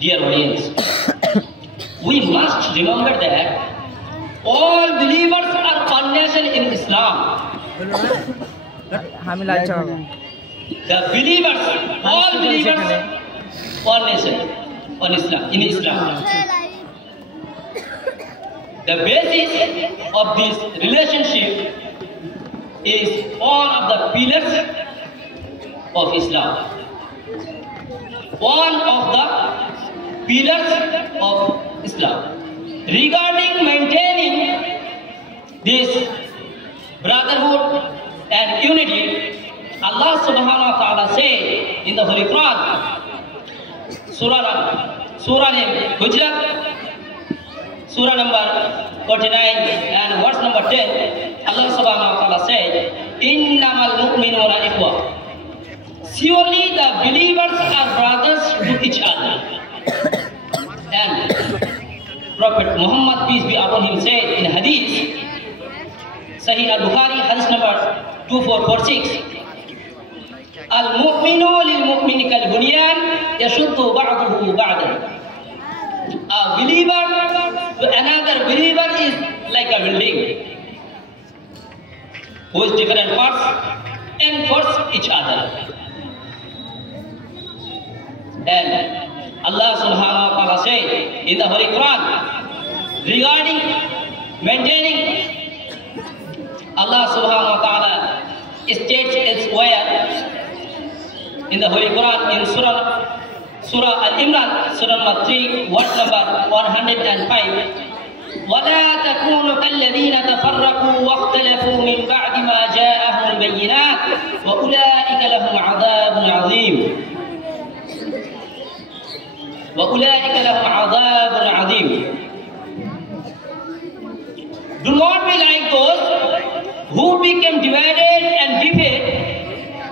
Dear audience, we must remember that all believers are one nation in Islam. The believers, all believers, one nation on Islam, in Islam. The basis of this relationship is one of the pillars of Islam. One of the pillars of Islam. Regarding maintaining this brotherhood and unity, Allah subhanahu wa ta'ala said in the Holy Quran, Surah name Hujurat, Surah number 49 and verse number 10, Allah subhanahu wa ta'ala said, Innamal mu'minuna ikhwa. Surely the believers are brothers to each other. And Prophet Muhammad, peace be upon him, said in Hadith, Sahih al-Bukhari, Hadith number 2446, Al-mu'minu lil-mu'mini kal-bunyan yashuddu ba'duhu ba'dan. A believer to another believer is like a building whose different parts enforce each other. And Allah subhanahu wa ta'ala said in the Holy Quran regarding maintaining, Allah subhanahu wa ta'ala states elsewhere in the Holy Quran in Surah Al-Imran, Surah number 3, verse number 105. وَلَا تَكُونُوا كَالَّذِينَ تَفَرَّقُوا وَاخْتَلَفُوا مِنْ بَعْدِ مَا جَاءَهُمُ الْبَيِّنَاتُ وَأُولَٰئِكَ لَهُمْ عَذَابٌ عَظِيمٌ. وَأُولَٰئِكَ لَهُمْ عَذَابٌ عَظِيمٌ. Do not be like those who became divided and defeated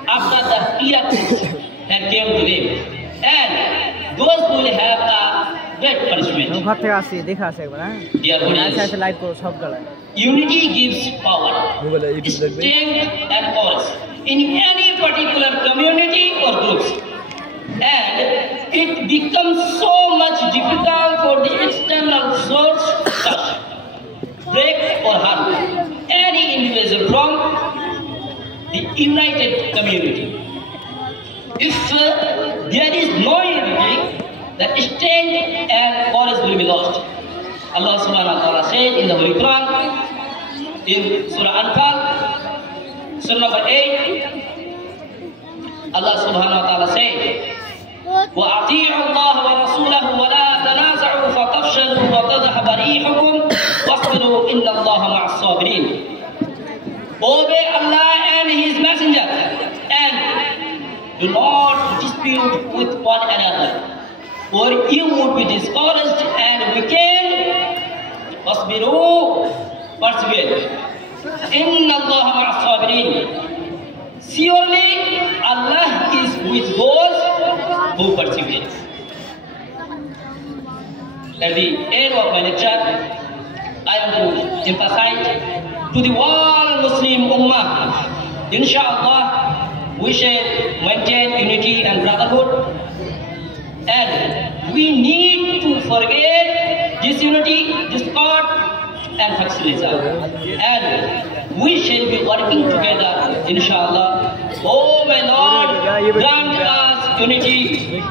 after the miracles that came to them, and those who will have a great punishment. Dear audience, unity gives power, strength and force in any particular community or groups, and it becomes so much difficult for the external source to touch, break or harm any individual from the united community. If there is no unity, the strength and force will be lost. Allah subhanahu wa ta'ala said in the Holy Quran, in Surah Anfal, Surah number 8, Allah subhanahu wa ta'ala said, وَأَطِيعُوا اللَّهَ وَرَسُولَهُ وَلَا تَنَازَعُوا فَتَفْشَلُوا وَتَذْهَبَ رِيحُكُمْ وَاصْبِرُوا إِنَّ اللَّهَ مَعَ الصَّابِرِينَ. Obey Allah and His Messenger, and do not dispute with one another, or you would be discouraged and weakened. وَاصْبِرُوا, persevere. إِنَّ اللَّهَ مَعَ الصَّابِرِينَ. Surely Allah is with those who persevere. At the end of my lecture, I am to emphasize to the whole Muslim Ummah, inshallah, we shall maintain unity and brotherhood, and we need to forget disunity, discord, and factionalism, and we shall be working together, inshallah. Oh my Lord, grant us unity.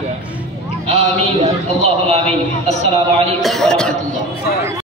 Ameen. Allahumma ameen. Assalamu alaikum wa rahmatullah.